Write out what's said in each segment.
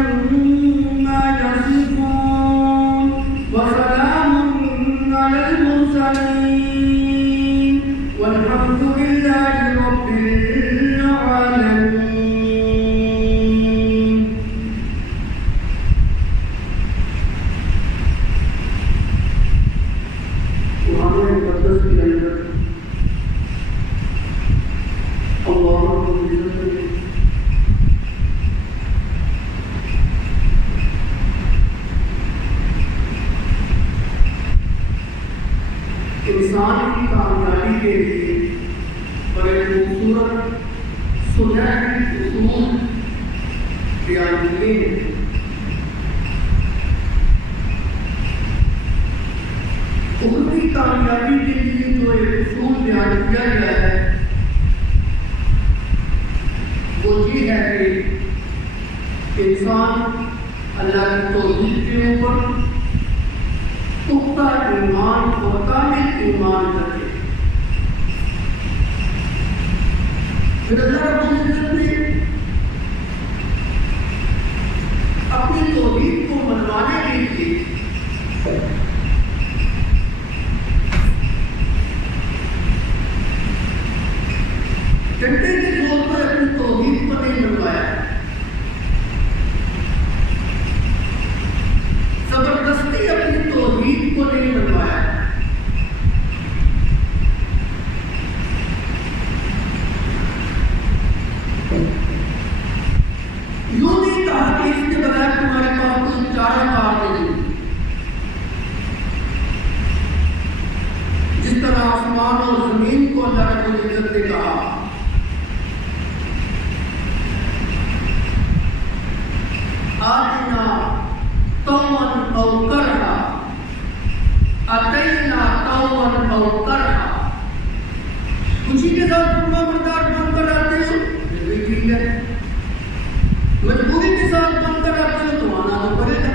عما يصفون وسلام على المرسلين والحمد لله رب العالمين. قرآن مقدس کے اندر اللہ رب العزت نے انسان کی کامیابی کے لیے بڑے خوبصورت سنہرے اصول بیان کیے ہیں. اخروی کامیابی کے لیے جو ایک اصول بیان کیا گیا ہے وہ یہ ہے کہ انسان اللہ کی توحید کے اوپر پختہ ایمان اور کامل ایمان رکھے. پھر اللہ رب العزت نے اپنی توحید کو منوانے کے لیے ڈنڈے کے زور پر اپنی توحید کو نہیں منوایا، زبردستی اپنی توحید کو نہیں منوایا. یوں نہیں کہا کہ اس کے بغیر تمہارے پاس کوئی چارہ کار نہیں. جس طرح آسمان اور زمین کو اللہ رب العزت نے کہا آتنا طوعا او کرہا اتینا طوعا او کرہا. خوشی کے ساتھ فرما بردار بن کر آتے ہو یہ بھی ٹھیک ہے، مجبوری کے ساتھ بن کر آتے ہو تو آنا تو پڑے گا.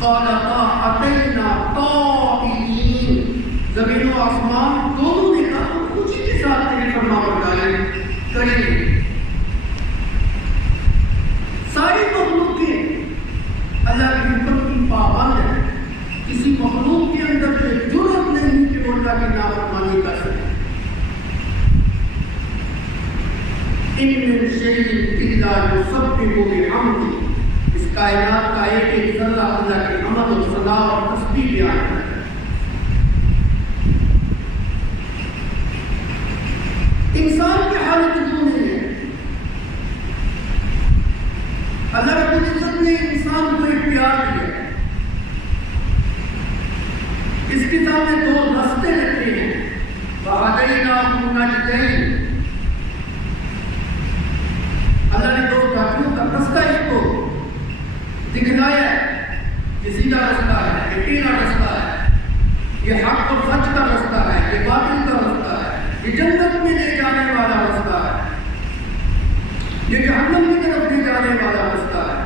قالتا اتینا طائعین، زمین و آسمان دونوں نے کہا خوشی کے ساتھ تیری فرما برداری کریں گے. ساری مخلوقیں اللہ کے حکم کی پابند ہے. کسی مخلوق کے اندر سے جرأت نہیں کہ وہ اللہ کی نافرمانی کر سکے. ان من شیء الا یسبح بحمدہ، اس کائنات کا ایک ایک ذرہ اللہ کی حمد و ثنا اور تسبیح بیان کرتا ہے. انسان کی حالت کیوں نہیں ہے؟ اللہ رب العزت نے انسان کو اختیار دیا ہے. اس کے سامنے دو راستے رکھے ہیں. وَهَدَيْنَاهُ النَّجْدَيْنِ، اللہ نے دو راتوں کا راستہ اس کو دکھلایا ہے. یہ سیدھا راستہ ہے، یہ ٹیڑھا راستہ ہے، یہ حق اور سچ کا راستہ ہے، یہ باطل کا راستہ ہے، یہ جنت میں لے جانے والا راستہ ہے، یہ جہنم کی طرف لے جانے والا راستہ ہے.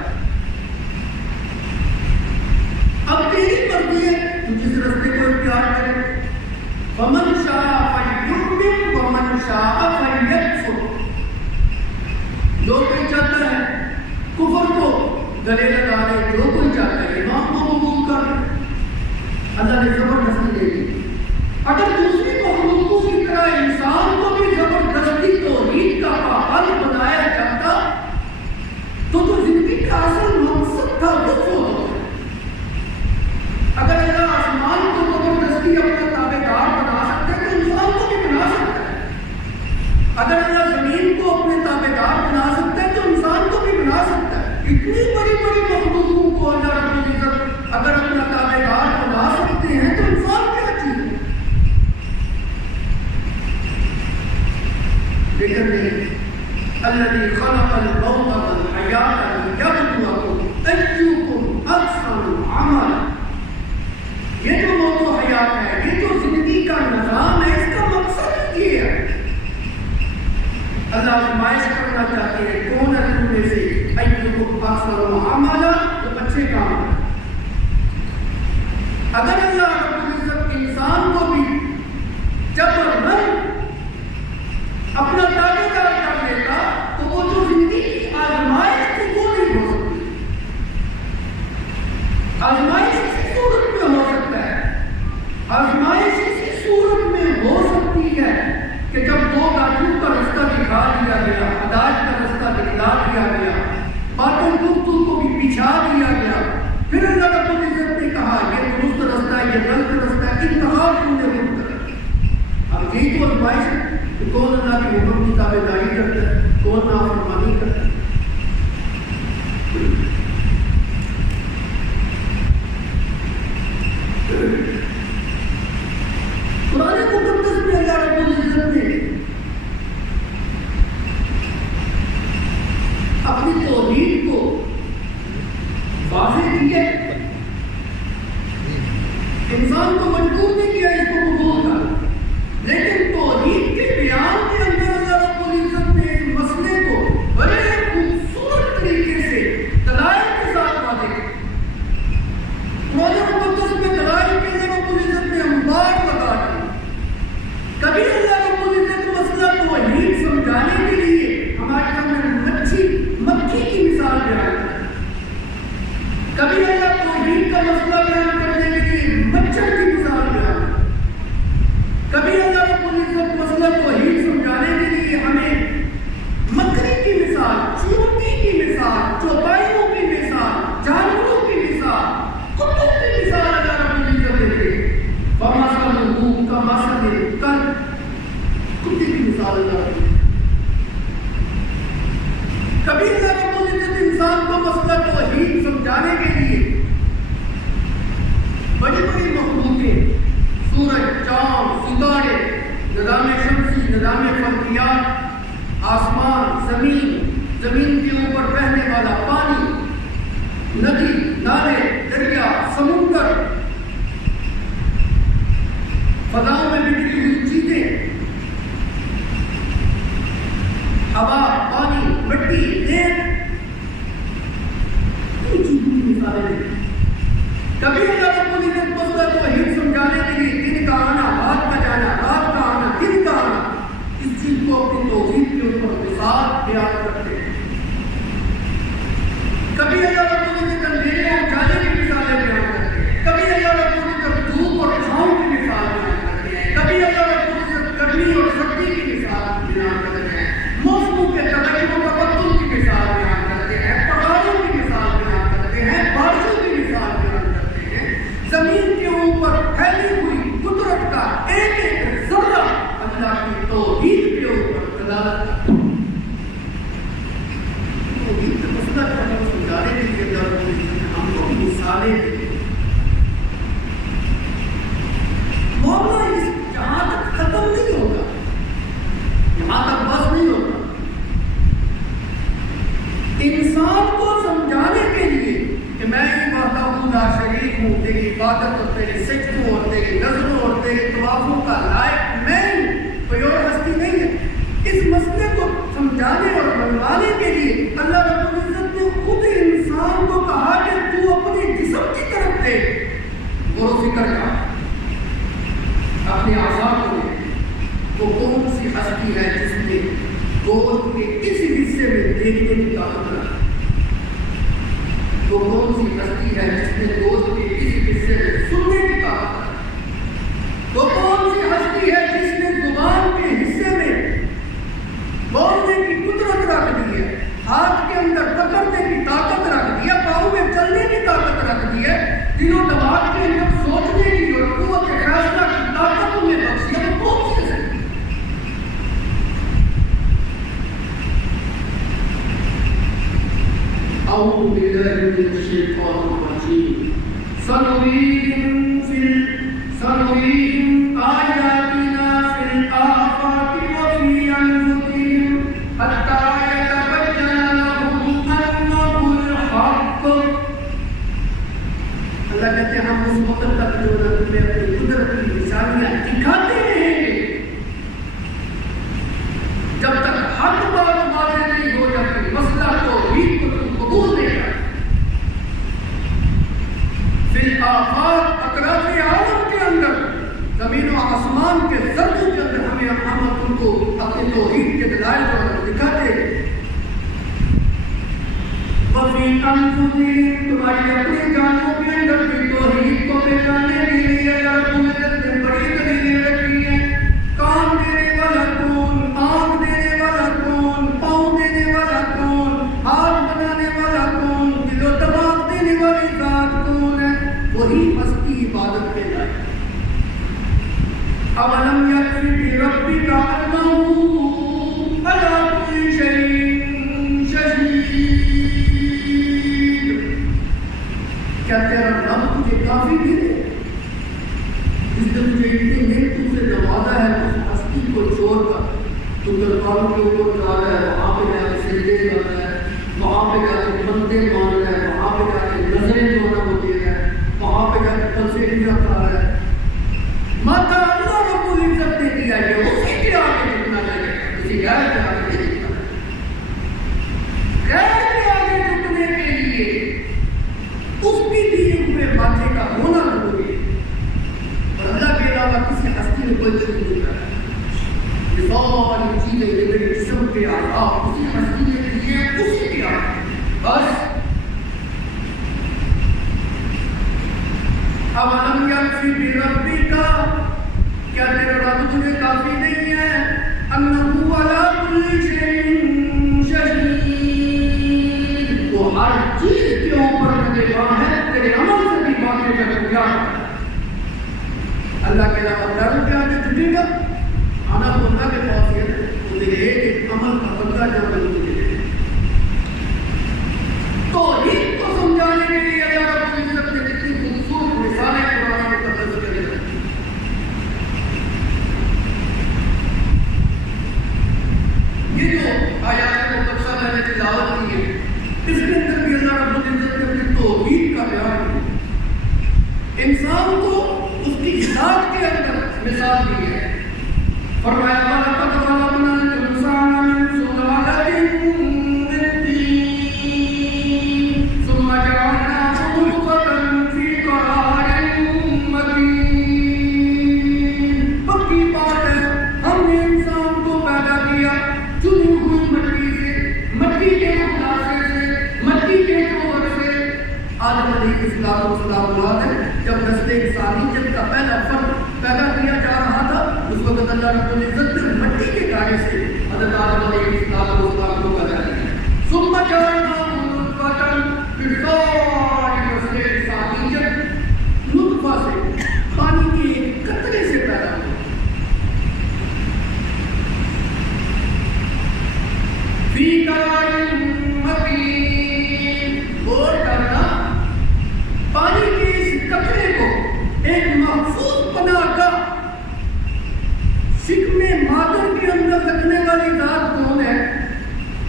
اب تیری مرضی ہے تو جس راستے کو اختیار کرے. وَمَنْ شَاءَ فَلْيُؤْمِنْ وَمَنْ شَاءَ فَلْيَكْفُرْ. جو کوئی چاہتا ہے کفر کو گلے لگا لے، جو کوئی چاہتا ہے ایمان کو قبول کر لے. اللہ نے زبردستی دے دی. اگر دوسری مخلوقوں کی طرح انسان کو بھی زبردستی توحید کا پابند بنایا جاتا تو زندگی کا اصل مقصد تھا لطف ہوتا. اگر اللہ آسمان کو زبردستی اپنا تابعدار بنا سکتا ہے تو انسان کو بھی بنا سکتا ہے. اگر اللہ زمین کو اپنے تابعدار بنا سکتا ہے تو انسان کو بھی بنا سکتا ہے. اتنی بڑی بڑی مخلوقوں کو اللہ رب العزت اگر اپنا تابعدار بنا سکتے ہیں تو انسان کیا چیز ہے؟ لیکن نہیں. الذی خلق الموت والحیاۃ لیبلوکم ایکم احسن عملا. یہ جو موت و حیات ہے، یہ جو زندگی کا نظام ہے، اس کا مقصد یہ ہے. اللہ آزمائش کرنا چاہتے ہیں کون ہے تم میں سے ایکم احسن عملا، جو اچھے کام ہے. اگر اللہ رب العزت انسان کو بھی جبرن اپنا تابعدار کر لیتا تو وہ جو زندگی کی آزمائش کون اللہ کے حکم کی تابع داری کرتا ہے، کون نافرمانی کرتا ہے۔ قرآن مقدس میں اللہ رب العزت نے اپنی توحید کو واضح کیا، انسان کو مجبور نہیں کیا اس کو قبول کر، لیکن توحید کے بیان کے اندر اللہ رب العزت نے اس مسئلے کو بڑے خوبصورت طریقے سے دلائل کے ساتھ واضح کیا۔ قرآن مقدس میں دلائل کے اللہ رب العزت نے انبار لگا دی۔ کبھی اللہ رب العزت مسئلہ توحید سمجھانے کے لیے ہمارے سامنے مکھی کی مثال بیان کرتا ہے، کبھی اللہ توحید کا مسئلہ بیان کرنے کے لیے مچھر کی مثال بیان کرتا ہے، کبھی اللہ رب العزت مسئلہ توحید سمجھانے کے لیے ہمیں مکڑی کی مثال، چیونٹی کی مثال، چوپائیوں کی مثال، جانوروں کی مثال، کتوں کی مثال اللہ رب العزت دیتے ہیں۔ فَمَثَلُهُ كَمَثَلِ الْكَلْبِ، کتے کی مثال اللہ رب العزت۔ کبھی اللہ رب العزت انسان کو مسئلہ توحید سمجھانے کے لیے بڑی بڑی مخلوقیں، سورج، چاند، ستارے، نظام شمسی، نظام فلکیات، آسمان، زمین کے اوپر بہنے والا پانی، ندی، نالے، دریا، سمندر، فضاؤں میں بکھری ہوئی چیزیں، ہوا، پانی، مٹی، ریت، ان چیزوں کی مثالیں دیں۔ کبھی اللہ رب العزت مسئلہ توحید سمجھانے کے لیے دن کا آنا، رات کا جانا، رات کا آنا، دن کا آنا، اس چیز کو اپنی توحید کے اوپر مثال بیان کرتے ہیں۔ کبھی اللہ رب العزت اندھیرے اور اجالے کی مثالیں بیان کرتے ہیں، کبھی اللہ رب العزت دھوپ اور چھاؤں کی مثال بیان کرتے ہیں، کبھی اللہ رب العزت گرمی اور سردی کی مثال بیان کرتے ہیں، موسموں کے تغیر و تبدل کی مثال بیان کرتے ہیں، پہاڑوں کی مثال بیان کرتے ہیں، بارشوں کی مثال بیان کرتے ہیں، زمین کے اوپر پھیلی ہوئی قدرت کا ایک ایک ذرہ اللہ کی توحید کے اوپر دلالت کرتا ہے۔ توحید کا مسئلہ کو سمجھانے کے لیے اللہ رب العزت نے ہم کو مثالیں دی۔ معاملہ اس جہاں تک ختم نہیں ہوگا، یہاں تک بس نہیں ہوگا۔ انسان کو سمجھانے کے لیے کہ میں ہی وحدہ لا شریک ہوں، تیری عبادت اور تیرے سجدوں اور تیری نظروں اور تیرے طوافوں کا لائق میں ہوں، کوئی اور ہستی نہیں ہے۔ اس مسئلے کو سمجھانے اور منوانے کے لیے اللہ رب العزت نے خود انسان کو کہا کہ تو اپنے جسم کی طرف دیکھ، غور و فکر کر، اپنے اعضاء کو دیکھ، وہ کون سی ہستی ہے جس نے گوشت کے کسی حصے میں دیکھنے کی طاقت رکھتی، وہ کون سی ہستی ہے جس نے گوشت کے کسی حصے میں سننے کی طاقت رکھتی، وہ کون سی ہستی ہے جس نے زبان کے حصے میں بولنے کی قدرت رکھ دی ہے، ہاتھ کے اندر پکڑنے کی طاقت رکھ دی ہے، پاؤں میں چلنے کی طاقت رکھ دی ہے، دل و دماغ کے اندر سوچنے کی اور قوت فیصلہ کی طاقت انہیں بخشی ہے، وہ کون سی ہے؟ أعوذ بالله من الشيطان الرجيم سنريهم آياتنا في الآفاق وفي أنفسهم حتى يتبين لهم أنه الحق۔ اللہ کہتے ہیں ہم اس وقت تک جو نہ تمہیں اپنی قدرت کی نشانیاں دکھاتے رہیں گے جب تک حق بات واضح نہیں ہو جاتی، مسئلہ توحید کو تم قبول نہیں کرتے۔ فی الآفاق، اطراف عالم کے اندر، زمین و آسمان کے ذروں کے اندر ہم تم کو اپنی توحید کے دلائل کو دکھاتے ہیں۔ وفی انفسہم، تمہاری اپنی جانوں کے اندر بھی توحید کو پہچاننے کے لیے اللہ رب العزت نے بڑی دلیلیں رکھی ہیں۔ کان دینے والا کون، آنکھ دینے والا کون، پاؤں دینے والا کون، ہاتھ بنانے والا کون، دل و دماغ دینے والی ذات کون ہے؟ وہی ہستی عبادت کے لائق۔ اولم یکفی بربک انہ کیا تیرا رب تجھے کافی نہیں ہے؟ جس نے تجھے اتنی نعمتوں سے نوازا ہے اس ہستی کو چھوڑ کر تو درباروں کے اوپر جا رہا ہے، وہاں پہ جا کے سجدے کر رہا ہے، وہاں پہ جا کے بندے مان رہا ہے، وہاں پہ جا کے نظریں جو ہے وہ دے رہا ہے، وہاں پہ جا کے تنسیحیاں کر رہا ہے۔ ماتا اللہ رب العزت نے دیا ہے، اسی کے آگے جھکنا چاہیے، کسی غیر کے آگے نہیں جھکنا چاہیے۔ غیر کے آگے جھکنے کے لیے اس کی دیے ہوئے ماتھے کا ہونا ضروری ہے، اور اللہ کے علاوہ کسی ہستی نے کوئی چیز نہیں کرا ہے۔ یہ ساری چیزیں یہ میرے جسم کے اعضاء اسی ہستی نے دیے، اسی کے آگے بس۔ اَوَلَمْ يَكْفِ بِرَبِّكَ، کیا تیرا رب تجھے کافی نہیں ہے؟ أَنَّهُ عَلَىٰ كُلِّ شَيْءٍ شَهِيدٌ، وہ ہر چیز کے اوپر نگہبان ہے، تیرے عمل سے بھی واقف ہے تو کیا ہے؟ اللہ کے علاوہ غیر کے آگے جھکے گا؟ آنا تو اللہ کے پاس ہے، تو تیرے ایک عمل کا بدلہ جو ہے وہ تجھے دے۔ توحید کو سمجھانے کے لیے اللہ رب العزت نے کتنی خوبصورت مثالیں قرآن مقدس کے اندر رکھی۔ یہ جو آیات مقدسہ میں نے تلاوت کی ہے، اس کے اندر بھی اللہ رب العزت نے اپنی توحید کا بیان کیا، انسان کو اس کی ذات کے اندر مثال دی ہے۔ فرمایا وَلَقَدْ خَلَقْنَا الْإِنسَانَ مِنْ سُلَالَةٍ مِّن طِينٍ ثُمَّ جَعَلْنَاهُ نُطْفَةً فِي قَرَارٍ مَّكِينٍ۔ پکی بات ہے، ہم نے انسان کو پیدا کیا چنی ہوئی مٹی سے، مٹی کے خلاصے سے، مٹی کے گوبر سے۔ آدم علیہ السلام مراد ہے، جب نسل انسانیت کا پہلا فرد پیدا کیا جا رہا تھا، اس وقت اللہ رب العزت نے مٹی کے کانے سے حضرت آدم علیہ السلام کو پیدا کیا۔ ثم جعلناه نطفة، پھر ساری نسل انسانیت نطفہ سے، پانی کے ایک قطرے سے پیدا ہوئی۔ فی قرار مکین، غور کرنا، پانی کے اس قطرے کو ایک محفوظ پناہ کا شکم مادر کے اندر رکھنے والی ذات کون ہے؟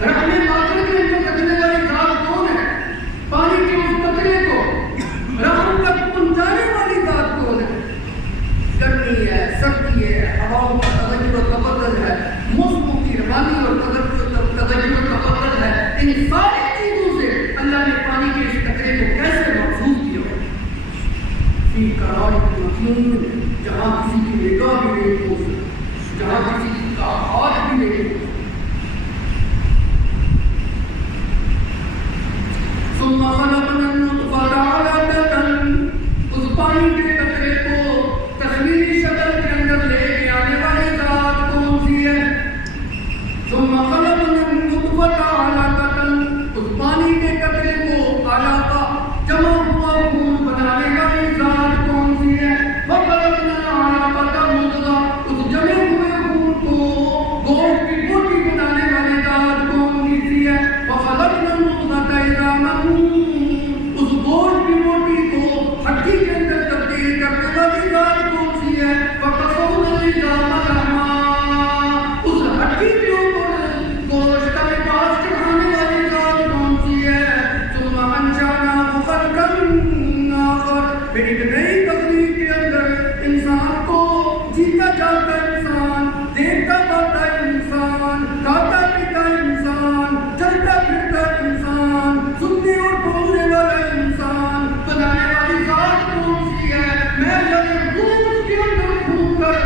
رحم مادر کے اندر رکھنے والی ذات کون ہے؟ پانی کے اس قطرے کو رحم تک پہنچانے والی ذات کون ہے؟ گرمی ہے، سردی ہے، ہواؤں کا تغیر و تبدل ہے، موسموں کی روانی اور تغیر و تبدل ہے، ان ساری چیزوں سے اللہ نے پانی کے اس قطرے کو کیسے محفوظ کیا؟ فی قرار مکین، جہاں کسی کی نگاہ بھی نہیں ہو سکتی، جہاں کسی کا ہاتھ بھی نہیں ہو سکتا۔ ثم خلقنا النطفة علقة، اس پانی کے قطرے کو تصویری شکل کے اندر لے کے آنے والی ذات کون سی ہے؟ ثم خلقنا النطفة علقة، اس پانی کے قطرے کو علاقہ جمع ہوا خون بنانے والی ذات کون سی ہے؟ وَخَلَقْنَا الْعَلَقَةَ مُضْغَةً، اس جمع ہوئے خون کو گوشت کی بوٹی بنانے والی ذات کون سی ہے؟ وَخَلَقْنَا الْمُضْغَةَ عِظَامًا، اس گوشت کی بوٹی کو ہڈی کے اندر تبدیل کرنے والی ذات کون سی ہے؟ وَقَصَوْنَا الْعِظَامَ لَحْمًا، اس ہڈی کے اوپر گوشت کا لباس چڑھانے والی ذات کون سی ہے؟ ثُمَّ أَنشَأْنَاهُ خَلْقًا آخَرَ، پھر ایک نئی تخلیق کے اندر انسان کو جیتا جاتا انسان، دیکھتا پاتا انسان، کھاتا پیتا انسان، چلتا پھرتا انسان، سننے اور بولنے والا انسان بنانے والی ذات کون سی ہے؟ میں جب گوشت کے اندر پھونک کر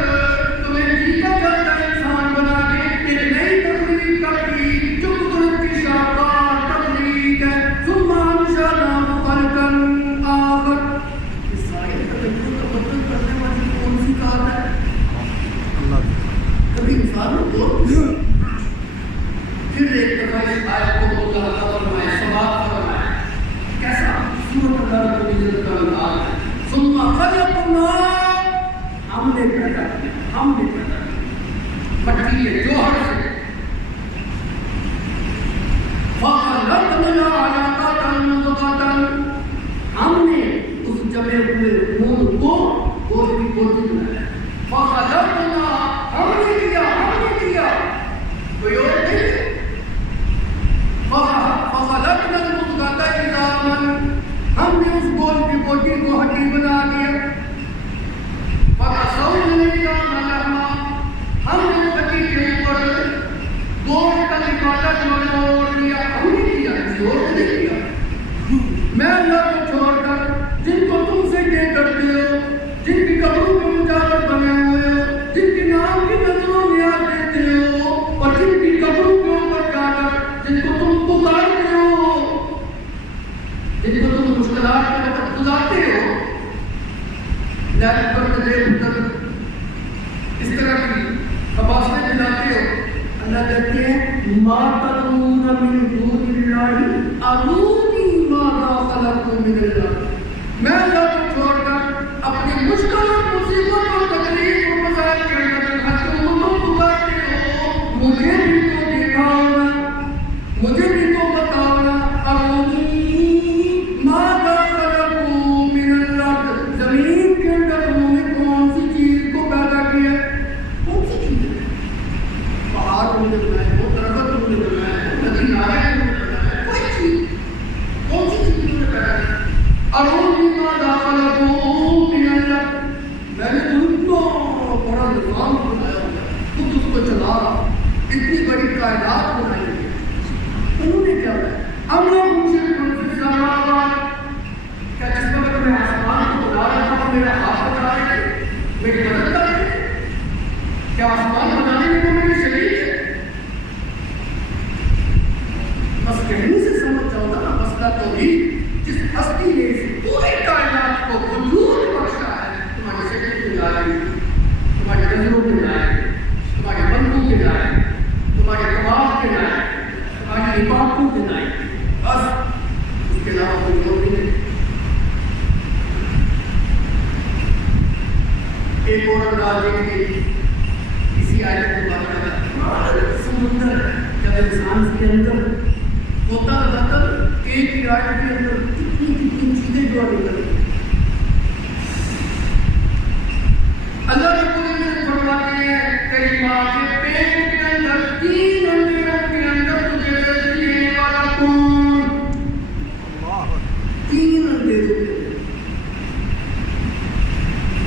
تمہیں جیتا جاتا انسان بنا کے ایک نئی تخلیق کر دی جو قدرت کی شاہکار تخلیق ہے۔ ثم أنشأناه خلقا آخر، اس آیت کا تبدل کرنے والی کون سی ذات ہے؟ کبھی انسانوں کو پھر ایک دفعہ اس آیت کو مطالعہ فرمائے، سماعت فرمائے، کیسا سورۃ اللہ رب العزت کا انداز ہے۔ ثم خلقنا، ہم نے پیدا کیا، ہم نے پیدا کیا مٹی کے جوہر سے۔ فَخَلَقْنَا الْعَلَقَةَ مُضْغَةً، ہم نے جمے ہوئے خون کو گوشت کی بوٹی بنایا. فخلقنا، ہم نے کیا کوئی اور نہیں. فخلقنا المضغۃ عظاما، ہم نے اس گوشت کی بوٹی کو ہڈی بنا دیا. فکسونا العظام لحما، ہم نے اس ہڈی کے اوپر گوشت کا لبادہ جوڑ دیا. ہم نے کیا، کسی اور نے نہیں کیا. میں اللہ کو چھوڑ کر جن کو تم سے یہ کرتے ہو، جن کی قبروں کے مجاور بنے ہوئے ہو، جن کے نام کی نظروں میں یاد دیتے ہو، اور جن کی قبروں کے اوپر جا کر جن کو تم پکارتے ہو، جن کو تم مشکلات کے وقت گزارتے ہو، لائٹ پر دے اتر اس طرح کی خباستیں دلاتے ہو. اللہ کہتے ہیں ما تدعون من دون اللہ ارونی ماذا خلقتم من الارض. میں اللہ کو چھوڑ کر اپنی مشکل اور مصیبت اور تکلیف اور مسائل کے اندر تم پکارتے ہو، مجھے بھی تو دکھاؤ نا، مجھے بھی تو بتاؤ نا. ارونی ماذا خلقتم من الارض، زمین کے اندر انہوں نے کون سی چیز کو پیدا کیا؟ کون سی چیز؟ پہاڑ انہوں نے بنائے، وہ درخت انہوں نے بنائے، ندی نالے انہوں نے بنائے، کوئی چیز کون سی چیز انہوں نے پیدا کی؟ ارونی ماذا خلقتم من الارض، میں نے ان کو بڑا نظام بنایا ہوا، خود اس کو چلا رہا، اتنی بڑی کائنات بنائی ہے. انہوں نے کیا بنایا؟ ہم لوگ ان سے سماوات، کیا جس وقت میں آسمان کو بنا رہا تھا میرا ہاتھ بنا رہے تھے، میری مدد کر رہے تھے؟ کیا آسمان بنانے میں وہ میری شریک ہے؟ بس کہنے سے سمجھ جاؤ نا مسئلہ توحید. جس ہستی نے اس پوری کائنات کو وجود بخشا ہے، تمہاری شکل کے لائے، تمہاری نظروں کے لائے، تمہاری بندوں کے لائے، تمہارے کباب کے لائے، تمہاری عبادتوں کے لائے، بس اس کے علاوہ کوئی اور نہیں. ایک اور انداز ہے کہ اسی آیت کو بات کرتا ہے سمندر جب انسان کے اندر ہوتا رہتا ایک ہی آیت کے اندر کتنی چیزیں جو نکلتی. اللہ رب العزت فرماتے ہیں تیری ماں کے پیٹ کے اندر 3 اندھیروں کے اندر تجھے دینے والا کون؟ 3 اندھیروں کے اندر،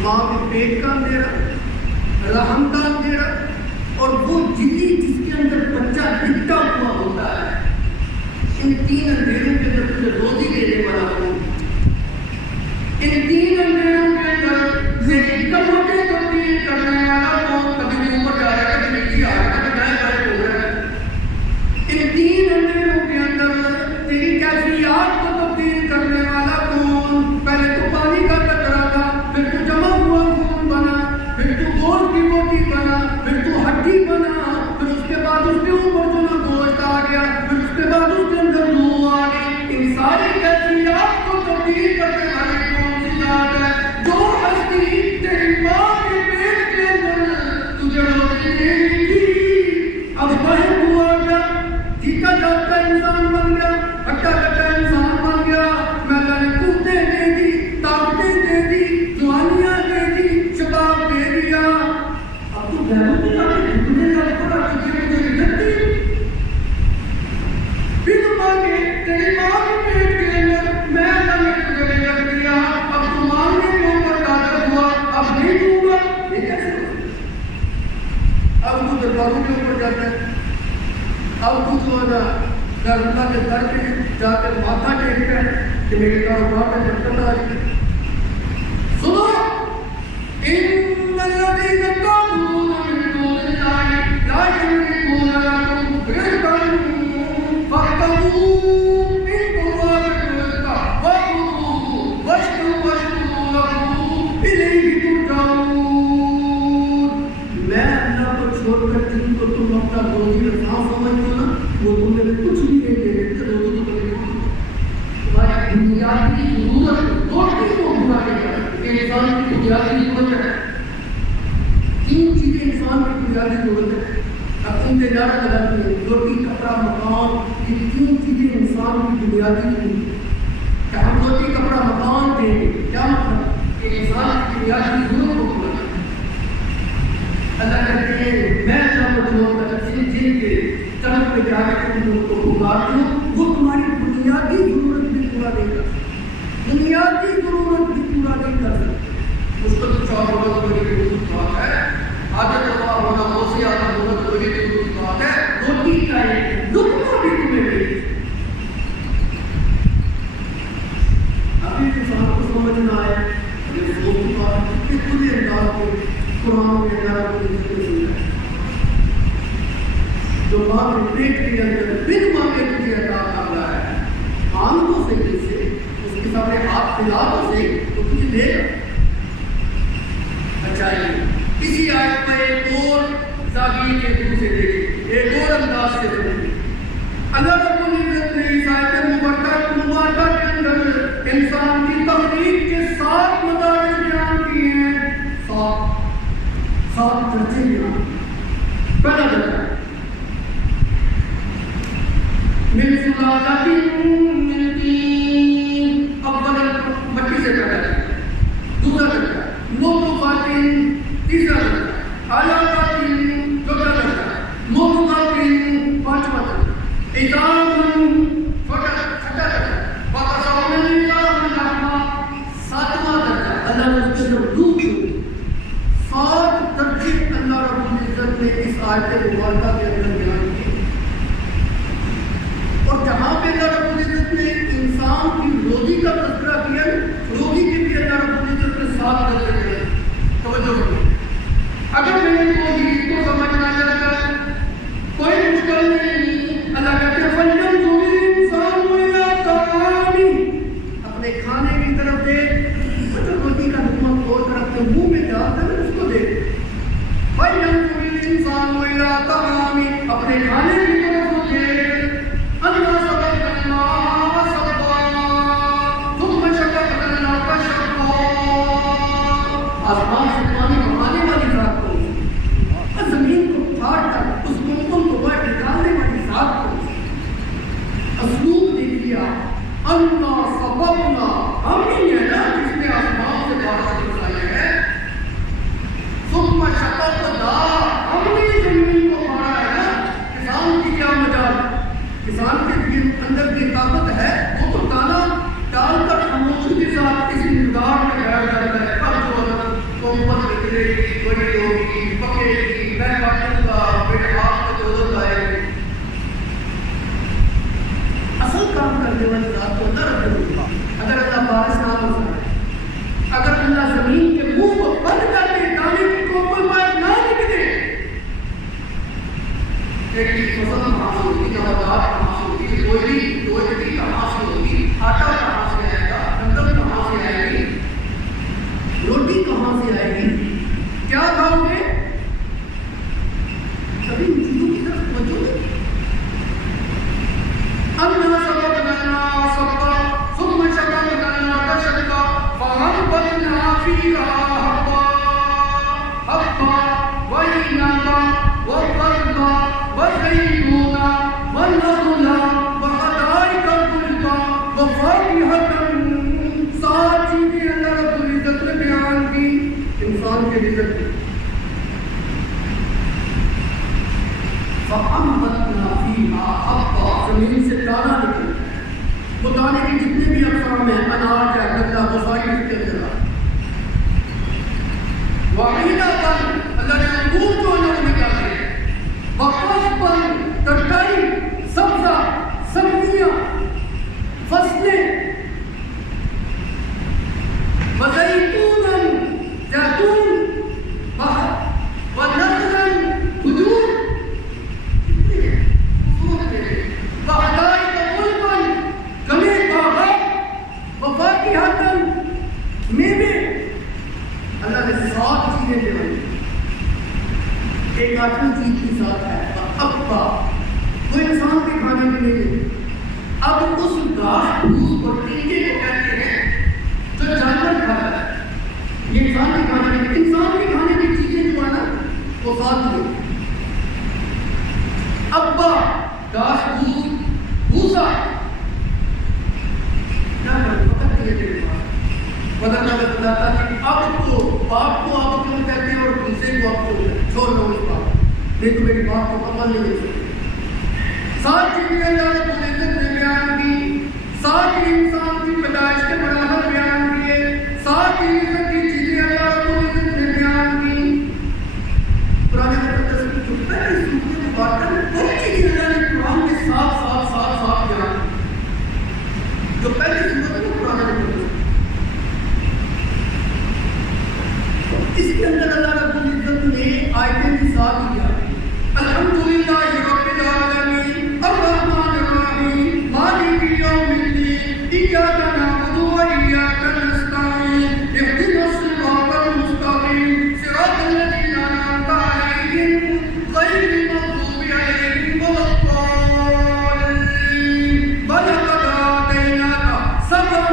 ماں کے پیٹ کا اندھیرا، رحم کا اندھیرا، اور وہ جلی جس کے اندر بچہ لپٹا ہوا ہوتا ہے. ان 3 اندھیروں کے اندر تجھے روزی دینے والا کون؟ ان 3 اندھیروں کے اندر کموٹے تبدیل کرنے والا کون؟ کبھی بھی اوپر جا رہا ہے، کبھی نیچے آ رہا ہے، کبھی دائیں بائیں ہو رہا ہے. ان 3 اندھیروں کے اندر تیری کیفیات کو تبدیل کرنے والا کون؟ پہلے تو پانی کا قطرہ تھا، پھر تو جمع ہوا خون بنا، پھر تو گوشت کی بوٹی بنا، پھر تو ہڈی بنا، پھر اس کے بعد اس کے اوپر جو نا گوشت آ گیا، پھر اس کے بعد اس کے اندر روح آ گئی. ان ساری کیفیات کو تبدیل کرنے والی کون سی ذات ہے؟ جو ہستی تیری ماں کے پیٹ کے اندر تجھے روزی دے رہی تھی، اب باہر ہوا گیا، جیتا جاتا انسان بن گیا، ہٹا کٹا انسان بن گیا. میں اللہ نے قوتیں دے دی، طاقتیں دے دی، جوانیاں دے دی، شباب دے دیا. اب تو غیروں کی طاقت ڈھونڈنے کا پڑا تجھے مجھے عزت دی. پھر مانگے تیری ماں کے پیٹ کے اندر میں اللہ نے تجھے عزت دیا، اب تو مانگنے کے اوپر قادر ہوا، اب نہیں دوں گا. یہ کیسے ہو؟ اب تو درباروں کے اوپر جاتا ہے، اب تو جو ہے نا در اللہ کے در پہ جا کر ماتھا ٹیکتا ہے کہ میرے کاروبار میں برکت آ جائے. سنو، ان الذین تعبدون من دون اللہ لا یملکون لکم رزقا فاعبدوه ان قرب الرزق واعبدوه واشکروا له الیہ ترجعون. میں اللہ کو چھوڑ کر جن کو تم اپنا روزی رساں سمجھتے ہو نا، وہ تمہیں کچھ بھی نہیں دے دیتے. روزی تو کبھی تمہاری بنیادی ضرورت روٹی کو پورا نہیں کرتا. انسان کی بنیادی ضرورت ہے، 3 چیزیں انسان کی بنیادی ضرورت ہے. اب تم تجارت لگاتی ہے، روٹی، کپڑا، مکان، یہ 3 چیزیں انسان کی بنیادی ضرورت ہے. کہ ہم روٹی کپڑا مکان دیں گے. کیا مطلب؟ کہ انسان کی بنیادی ضرورت کو پورا کریں. اللہ کہتے ہیں میں سب جو جن کے طرف پہ جا کے تم ان کو پکارتے ہو وہ تمہاری بنیادی ضرورت بھی پورا نہیں کر سکتے. بنیادی ضرورت بھی پورا نہیں کر سکتے. اس کو تو چار بہت بڑی ضرورت بات ہے. عادت اللہ ہونا موسی آدھا بہت بڑی ضرورت بات ہے. روٹی کا ایک لقمہ بھی تمہیں نہیں. ابھی انسان کو سمجھ نہ آئے پورے انداز کو قرآن کے اندر جو بات پیٹ کے اندر بن مانگے تجھے عطا کر رہا ہے آنکھوں سے جس سے اس کے سامنے ہاتھ پھیلاؤ سے تو تجھے دے گا. اچھا اسی آیت میں ایک اور زاویے کے دور سے دیکھیں, ایک اور انداز سے سمجھیں. اللہ رب العزت نے اس آیت مبارکہ کے اندر انسان کی تخلیق کے 7 مدارج بیان کیے ہیں. 7 درجے بیان. پہلا درجہ من سلالۃ من طین, اول مٹی سے پیدا کیا. دوسرا درجہ نطفۃ, تیسرا درجہ علقۃ, چوتھا درجہ مضغۃ, پانچواں درجہ عظام, چھٹا درجہ وکسونا العظام لحما, ساتواں درجہ اللہ نے اس کے اندر دودھ. 7 درجے اللہ رب العزت نے اس آیت مبارکہ کے اندر بیان کیے. اور جہاں پہ اللہ رب العزت نے انسان کی روزی کا تذکرہ کیا, روزی کے بھی اللہ رب العزت نے 7 درجے دیا. توجہ کرو, اگر میں نے توحید کو سمجھنا چاہتا ہے کوئی مشکل نہیں. اللہ کہتے ہیں فَلْيَنْظُرِ الْإِنسَانُ إِلَىٰ طَعَامِهِ, اپنے کھانے کی طرف دیکھ. جو روٹی کا لقمہ کھول کر اپنے منہ میں ڈالتا ہے اس کو دیکھ. فَلْيَنْظُرِ الْإِنسَانُ إِلَىٰ طَعَامِهِ, اپنے کھانے کی طرف دیکھ. أَنَّا سَبَقْنَا الْمَاءَ سَبًّا ثُمَّ شَقَقْنَا الْأَرْضَ شَقًّا. آسمان سے پانی بہانے والی ذات کو, اور زمین کو پھاڑ کر اس ممکن کو باہر نکالنے والی ذات کو. اسلوب دیکھ لیا. أَنَّا سَبَقْنَا, ہم ہی ہے نا جس نے آسمان سے بارش برسائی ہے. ثُمَّ شَقَقْنَا, ہم نے زمین کو پھاڑا ہے نا. کسان کی کیا مجال, کسان کے اندر کی طاقت ہے وہ تو دانا ڈال کر خاموشی کے ساتھ کسی مقدار میں بیٹھ جاتا ہے. اب جو قومت نکلے گی, بڑی ہوگی, پکے گی, میں کاٹوں گا, میرے ہاتھ میں دولت آئے گی. اصل کام کرنے والی ذات کو اندر رکھے گا. اگر اللہ بارش نہ ہو سکے, اگر اللہ زمین کے منہ کو بند کر کے دانے کی کوپل باہر نہ نکلے, ایک کی فصل کہاں سے ہوگی, نباتات کہاں سے ہوگی, کوئی کہاں سے ہوگی, آٹا کہاں سے آئے گا, گندم کہاں سے آئے گی, روٹی کہاں سے آئے گی, کیا کھاؤ گے. کبھی ان چیزوں کی طرف توجہ نہیں. أَنَّا سَبَقْنَا الْمَاءَ سَبًّا ثُمَّ شَقَقْنَا الْأَرْضَ شَقًّا فَأَنبَتْنَا فِيهَا حَبًّا وَعِنَبًا وَقَضْبًا وَزَيْتُونًا وَنَخْلًا وَحَدَائِقَ غُلْبًا وَفَاكِهَةً. 7 چیزیں اللہ رب العزت نے بیان کی انسان کے رزق کی. فَأَنبَتْنَا فِيهَا حَبًّا, زمین سے دانا نکلتا ہے. وہ دانے کی جتنے بھی اقسام ہیں, اناج ہے, گدا, وہ ساری اس کے اندر آ. وَعِنَبًا, اللہ نے انگور جو انہوں نے نکالے. وَقَضْبًا, ترکاری, سبزہ, سبزیاں, فصلیں. وَزَيْتُونًا, زیتون, وَنَخْلًا, کھجور. وَحَدَائِقَ غُلْبًا, گنے, باغات. وَفَاكِهَةً, میوے. اللہ نے 7 چیزیں بیان کی. ایک آخری چیز کی ساتھ ہے ابا, وہ انسان کے کھانے میں نہیں ہے. اب اس گھاس پھوس اور ٹیکے کو کہتے ہیں جو جانور کھاتا ہے. یہ انسان کے کھانے میں, انسان کے کھانے کی چیزیں جو ہے نا وہ 7 ہیں. ابا, گھاس پھوس, بھوسا. کیا کرتا مگر میں بتاتا کہ اب تو باپ کو آپ کیوں کہتے ہیں اور دوسرے کو آپ کو چھوڑ دو اس بات نہیں تو میری بات کو عمل نہیں ہو سکتی. 7 چیزیں اللہ رب العزت نے بیان کی, 7 انسان کی پیدائش کے مراحل بیان کیے, 7 عزت کی چیزیں اللہ رب العزت نے بیان کی. قرآن مقدس کی جو پہلی سورت مبارکہ میں دو چیزیں اللہ نے قرآن کے ساتھ بیان کی. جو پہلی سورت ہے قرآن مقدس, اس کے اندر اللہ رب العزت نے آیتیں کی ساتھ کیا. الحمدللہ رب العالمین الرحمن الرحیم مالک یوم الدین ایاک نعبد و ایاک نستعین اهدنا الصراط المستقیم صراط الذین انعمت علیہم غیر المغضوب علیہم ولا الضالین ولقد آتیناک سبعا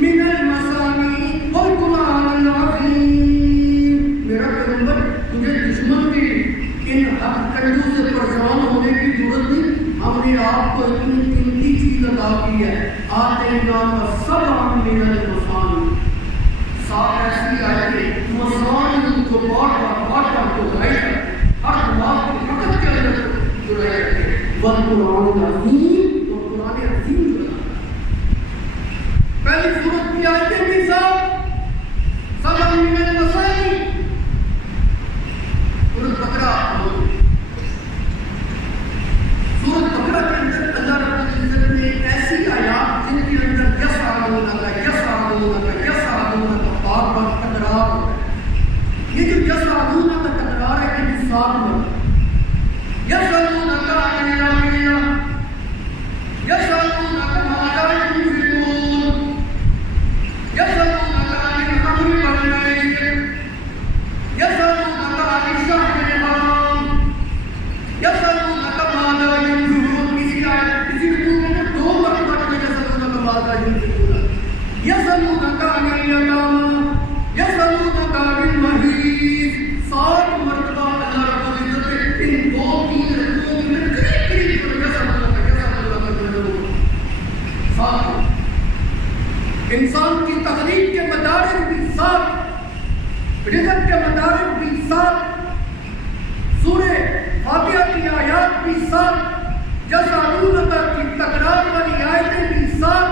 من المثانی والقرآن العظیم. میرا پیغمبر تجھے دشمن کی ان کنڈوں سے پریشان ہونے کی ضرورت نہیں, ہم نے آپ کو اتنی قیمتی چیز عطا کی ہے. آتیناک سبعا من المثانی, 7 ایسی آیتیں مثانی کو بار کو دہرائی کرتے, ہر دماغ کی حقت کے اندر دہرائی کرتے. والقرآن العظیم, اور قرآن عظیم جو ہے پہلی سورت کی آیتیں بھی سبعا من المثانی. سورت بقرہ کے اندر اللہ رب العزت نے ایسی آیات جن کے اندر بار بار تکرار ہوتا ہے. یہ جو یسألونک کا تکرار ہے کہ 7 مرتبہ یسألونک عن الأحلة یسألونک ماذا ينفقون یسألونک عن الخمر والمیسر یسألونک عن الشهر الحرام یسألونک ماذا ينفقون. اسی رکوع میں 2 مرتبہ یسألونک ماذا ينفقون, یسألونک عن الیتامی یسألونک عن المحیض. 7 مرتبہ اللہ رب العزت نے ان 2-3 رکوعوں میں قریب یسألونک انسان کی تخلیق کے مدارج بھی 7, رزق کے مدارج بھی 7, سورہ فاتحہ کی آیات بھی 7, یسألونک کی تکرار والی آیتیں بھی 7.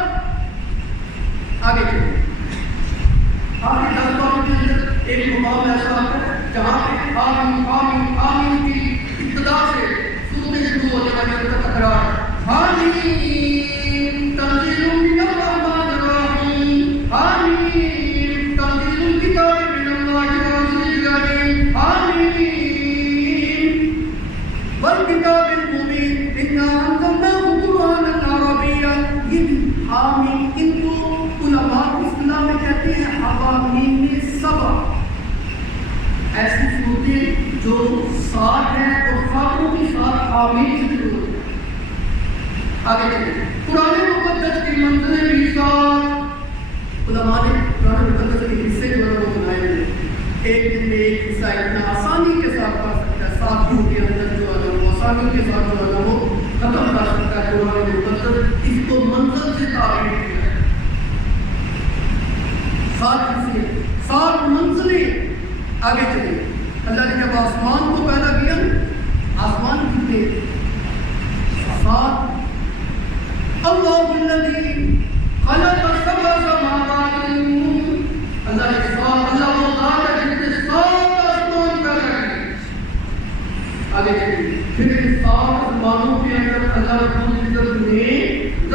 آگے چلیں. آگے 10 باروں کے اندر ایک مقام ایسا آتا ہے جہاں پہ آمین کی ابتدا سے سورتیں شروع ہونے والی تکرار. حامیم تنزیل من الرحمن الرحیم, حامیم تنزیل الکتاب من اللہ العزیز العلیم, حامیم والکتاب المبین انا انزلناہ قرآنا عربیا. یہ بھی حامیم, ان کو علماء اصطلاح میں کہتے ہیں حوامیم سبع. ایسی صورتیں جو 7 ہیں اور فاتحوں کی 7 حامیم سے شروع ہوتی ہیں. آگے چلیں. قرآن مقدس کی منزلیں بھی 7. علماء نے قرآن مقدس کے حصے جو ہے وہ بنائے ہوئے ہیں. ایک دن میں ایک حصہ اتنا آسانی کے ساتھ پڑھ سکتا ہے, 7 دن کے اندر جو ہے وہ آسانی کے ساتھ جو ہے وہ ختم کر سکتا ہے. قرآن مقدس اس کو منزل سے تعبیر کیا ہے. 7 حصے, 7 منزلیں. آگے چلیں. اللہ نے جب آسمان کو پیدا کیا, آسمان کتنے 7. اللہ الذی خلق 7 سماوات, اللہ وہ ذات ہے جس نے 7 آسمان پیدا کیے. آگے چلیں. پھر ان 7 آسمانوں کے اندر اللہ رب العزت نے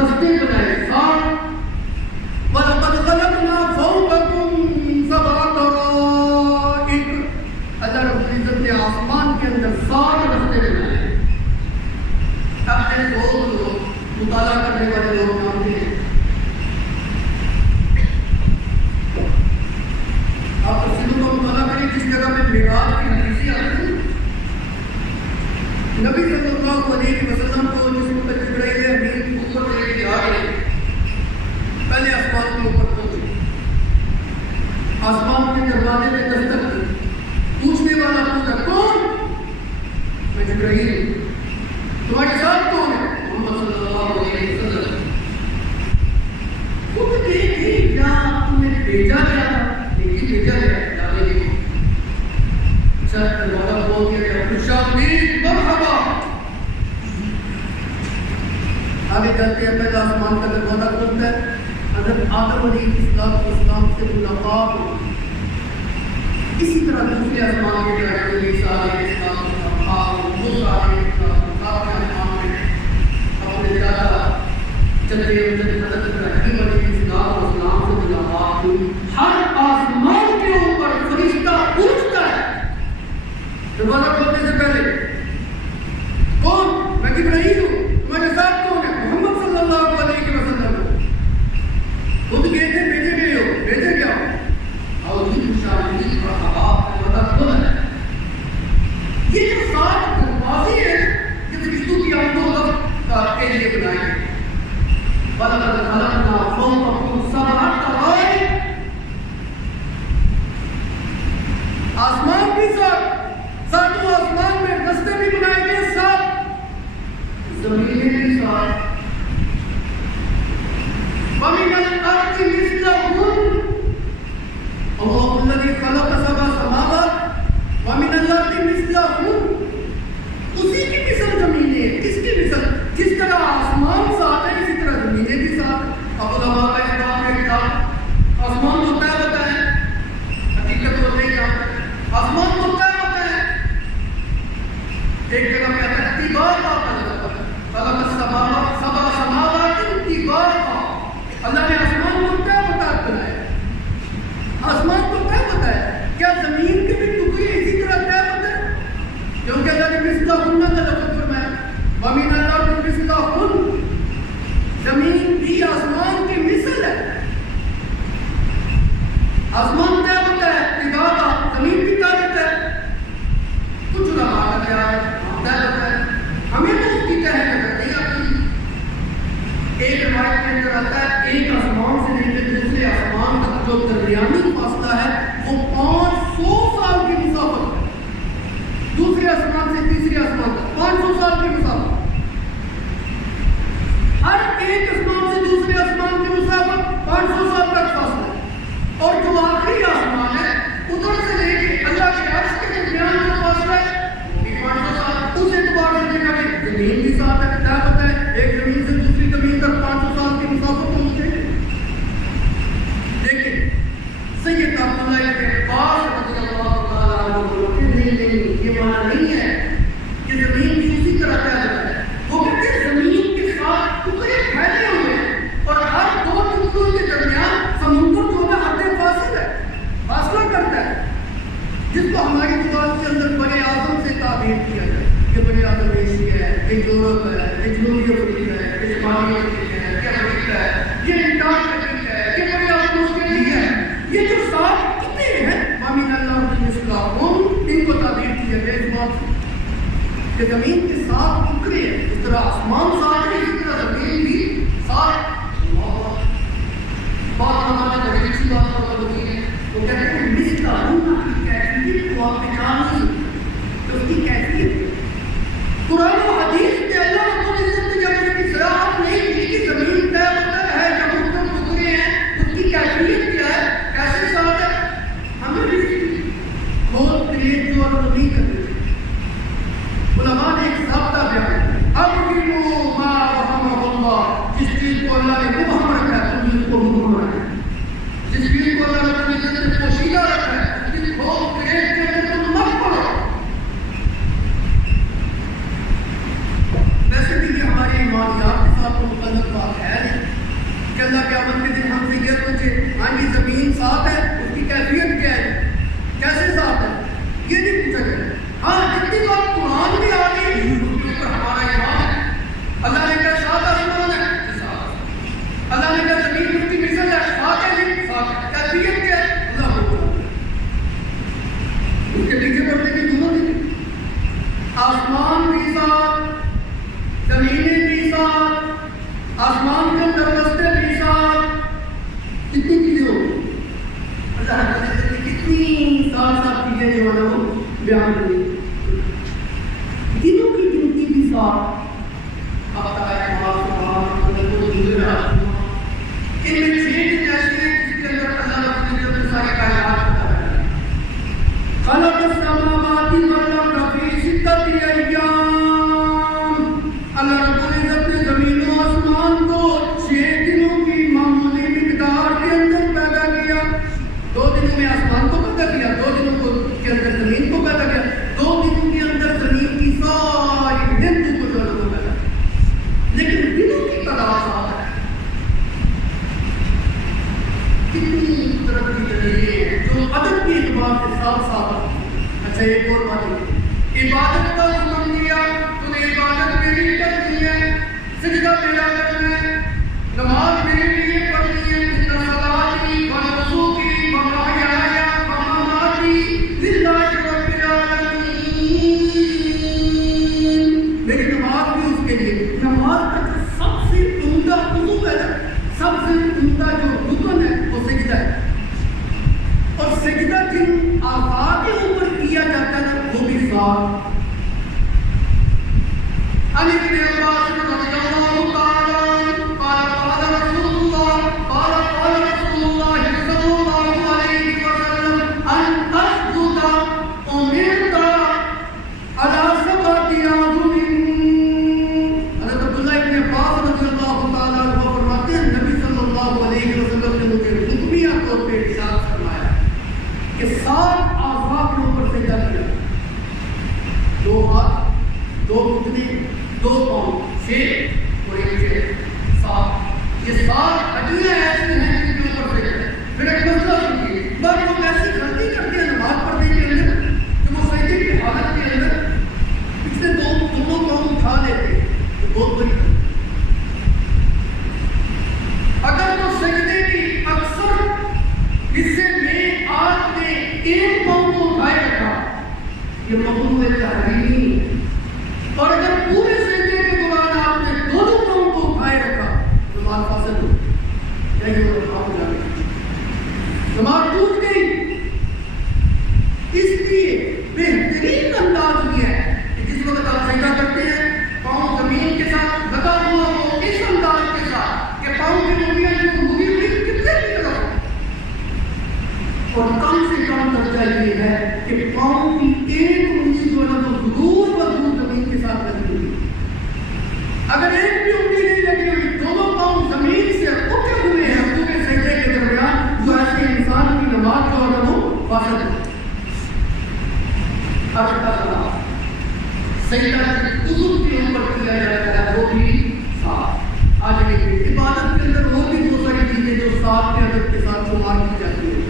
رستے بنائے 7. وَلَقَدْ خَلَقْنَا فَوْقَكُمْ 7 طَرَائِقَ. اللہ رب العزت نے آسمان کے اندر 7 رستے بنائے. اب ایسے لوگ مطالعہ کرنے والے لوگ جانتے ہیں. آپ تفسیروں کا مطالعہ کریں جس جگہ میں معراج کی حدیثیں آتی ہیں. نبی صلی اللہ علیہ وسلم کو جس وقت جبرائیل امین اوپر لے کے آ گئے, پہلے آسمان کے اوپر پہنچے, آسمان کے دروازے میں دستک دی. پوچھنے والا پوچھا کون؟ میں جبرائیل. تمہارے ساتھ کون ہے؟ محمد صلی اللہ علیہ وسلم. آسمان کا دروازہ کھلتا ہے، حضرت آدم علیہ السلام سے ملاقات ہوتی ہے۔ اسی طرح دوسرے آسمان کے جانے علیہ السلام اپنے دادا چندے حضرت ابراہیم علیہ السلام سے ملاقات ہوئی۔ ہر آسمان کے اوپر فرشتہ پوچھتا ہے دروازہ کھولنے سے پہلے، کون؟ میں جبرائیل ہوں، تمہارے ساتھ کون ہے؟ محمد صلی اللہ علیہ وسلم۔ خود گئے تھے، بھیجے گئے ہو، بھیجے کیا ہو؟ اور جی مشاہدین کا حباب دروازہ کھولا ہے۔ یہ جو 7 دروازے ہیں یہ فرشتوں کی آمد و رفت کے لیے بنائے ہیں۔ وَلَقَدْ خَلَقْنَا فَوْقَكُمْ سَبْعَ طَرَائِقَ، آسمان بھی 7 آسمان میں رستے بھی بنائے گئے، 7 زمینیں بھی 7۔ وَمِنَ الْأَرْضِ مِثْلَهُنَّ، اللَّهُ الَّذِي خَلَقَ 7 سَمَاوَاتٍ وَمِنَ الْأَرْضِ مِثْلَهُنَّ، اسی کی مثل زمینیں، کس کی مثل؟ جس طرح آسمان 7 ہے اسی طرح زمینیں بھی 7۔ اب علماء کا اس بات میں اختلاف، آسمان ہوتا ہے حقیقت ہوتا ہے کیا؟ آسمان ہوتا ہے ایک جگہ کہتا ہے اتباقا، خلق 7 سماوات اتباقا، اللہ نے آسمان کو کیا بنایا؟ آسمان کو کیا بتایا؟ کیا زمین کے بھی ٹکڑے اسی طرح کیا بتایا؟ کیونکہ اللہ نے مثلہن کا لفظ فرمایا، وَمِنَ الْأَرْضِ مِثْلَهُنَّ، زمین بھی آسمان کی مثل ہے۔ آسمان کیا ہوتا ہے؟ اتباقا، زمین بھی کیا ہوتا ہے؟ کچھ علماء کا کیا ہے؟ کیا ہوتا ہے؟ ہمیں تو اس کی کہہ نظر نہیں آتی۔ ایک روایت کے اندر آتا ہے ایک آسمان سے لے کے دوسرے آسمان تک جو درمیانی فاصلہ ہے وہ 500 سال کی مسافت ہے۔ دوسرے آسمان سے تیسرے آسمان تک 500 سال کی مسافت۔ ہر ایک آسمان سے دوسرے آسمان کی مسافت 500 سال تک فاصلہ ہے، اور جو آخری آسمان ہے ادھر سے لے کے اللہ کے عرش کے درمیان جو فاصلہ ہے وہ بھی 500 سال۔ اس اعتبار سے دیکھا کہ زمین بھی 7 ہے، کیا پتہ ہے ایک زمین سے دوسری زمین تک 500 سال کی مسافت پہنچے۔ لیکن سید عبداللہ ابن عباس رضی اللہ تعالیٰ عنہ بولتے نہیں، یہ معنی نہیں ہے کہ زمین بھی اسی طرح کیا جاتا ہے۔ وہ کہتے ہیں زمین کے ساتھ ٹکڑے پھیلے ہوئے ہیں اور ہر 2 ٹکڑوں کے درمیان سمندر جو ہے حد فاصل ہے، فاصلہ کرتا ہے، جس کو ہماری زبان کے اندر بڑے اعظم سے تعبیر کیا جائے کہ بڑے اعظم ایشیا ہے، یہ یورپ ہے، یہ جنوبی افریقہ ہے، یہ شمالی افریقہ ہے، یہ امریکہ ہے، یہ انٹارکٹیکا ہے، یہ بڑے اعظم آسٹریلیا ہے۔ یہ جو 7 کتنے ہیں وَمِنَ الْأَرْضِ مِثْلَهُنَّ، ان کو تعبیر کیا گیا اس بات سے کہ زمین کے 7 ٹکڑے ہیں، اس طرح آسمان 7 ہے اسی طرح زمین بھی 7۔ بات ہمارے بڑی اچھی بات ہوتی ہے، وہ کہتے ہیں مثلہن کی کیفیت کو آپ پہچان نہیں، تو اس کی کیفیت قرآن و حدیث کے اللہ رب العزت نے جب اس کی صراحت نہیں کی کہ زمین طے ہوتا ہے جب اس میں ٹکڑے ہیں اس کی کیفیت کیا ہے، کیسے 7 ہے، ہمیں بھی بہت کریٹو اور نہیں کرتے۔ علماء نے ایک ضابطہ بیان کیا، ابرموا ما رحمہ اللہ، جس چیز کو اللہ نے مبہم رکھا ہے تم اس کو مبہم رکھا ہے، جس چیز کو اللہ رب العزت نے پوشیدہ رکھا ہے اس کی بہت کریٹ کے اندر تم مت پڑھو۔ ویسے بھی یہ ہمارے ایمانیات کے ساتھ متعلق بات ہے نہیں کہ اللہ قیامت کے دن ہم سے یہ پوچھے ہاں جی زمین 7 ہے اس کی کیفیت کیا ہے، کیسے 7 ہے، یہ نہیں پوچھا جائے۔ ہاں جتنی بات قرآن میں آ گئی اس کے اوپر ہمارا ایمان ہے۔ اللہ نے کہا 7 آسمان ہے، 7۔ اللہ نے کہا زمین اس کی مثل ہے، 7 ہے جی، 7۔ کیفیت کیا ہے اللہ کو پتہ۔ اس کے پیچھے پڑھنے کی ضرورت نہیں۔ آسمان بھی 7، زمینیں بھی 7، آسمان کے اندر رستے بھی 7، کتنی چیزیں ہوگی؟ اللہ نے کتنی 7 چیزیں جو ہے وہ بیان کی، دنوں کی گنتی بھی 7۔ ہفتہ اتوار صبح ان میں 6 دن ایسے ہیں جس کے اندر اللہ رب العزت ساری کائنات بتا رہا ہے۔ خلق السماوات والارض فی 6 ایام، اللہ رب العزت نے زمین و آسمان کو 6 نظریے ہیں جو ادب کی اعتبار سے ساتھ ساتھ. اچھا ایک اور بات ہے، عبادت کا حکم دیا تو نے عبادت میری کرنی ہے، سجدہ میرا کرنا ہے، نماز میرے لیے پڑھنی ہے. ان صلاتی و نسکی و محیایا و مماتی للہ رب العالمین. میری نماز بھی اس کے لیے. نماز کا جو سب سے عمدہ عضو ہے نا، سب سے عمدہ جو رکن ہے وہ سجدہ ہے. اور سجدہ جن اعضاء کے اوپر کیا جاتا ہے وہ بھی ساتھ. عن ابن عباس رضی اللہ تعالی عنہ قال قال رسول اللہ صلی اللہ علیہ وسلم ان اسجد امرت على سبعة اعظم. حضرت عبداللہ ابن عباس رضی اللہ تعالی عنہ فرماتے ہیں نبی صلی اللہ علیہ وسلم نے مجھے حکمیہ طور پہ ارشاد فرمایا کہ 7 اعضاء کے اوپر سجدہ کیا. 2 ہاتھ، 2 گھٹنے، 2 پاؤں، 6 اور 1 چہر، 7. یہ 7 ہڈیاں ایسی ہیں جن کے اوپر سجدہ ہے. پھر ایک مسئلہ سنیے، بعض لوگ ایسی غلطی کرتے ہیں نماز پڑھنے کے اندر کہ وہ سجدے کی حالت کے اندر پچھلے 2 پاؤں اٹھا لیتے ہیں. یہ بہت بڑی غلطی. اگر تو سجدے کی اکثر حصے میں آپ نے 1 پاؤں کو اٹھائے رکھا، یہ مقبول تحریم نہیں ہے. اور اگر پورے سجدے کے دوران آپ نے 2 پاؤں کو اٹھائے رکھا، نماز فاسد ہو گئی، نماز ٹوٹ گئی. اس لیے بہترین انداز یہ ہے کہ جس وقت آپ سجدہ کرتے ہیں پاؤں زمین کے ساتھ لگا ہوا ہو، اس انداز کے ساتھ کہ پاؤں کی انگلیاں جو ہوئی ہوئی کتنے بھی لگا. اور کم سے کم درجہ یہ ہے کہ پاؤں کی 1 انگلی جو ہے وہ ضرور زمین کے ساتھ لگی ہوئی. اگر 1 بھی انگلی نہیں لگی ہوئی، 2 پاؤں زمین سے اٹھے ہوئے ہیں پورے سجدے کے درمیان، تو ایسے انسان کی نماز جو ہے وہ فاسد ہے. سجدہ عضو کے اوپر کیا جاتا ہے وہ بھی ساتھ. آج دیکھیے عبادت کے اندر وہ بھی 2 ساری چیزیں جو ساتھ کے عدد کے ساتھ شمار کی جاتی ہے.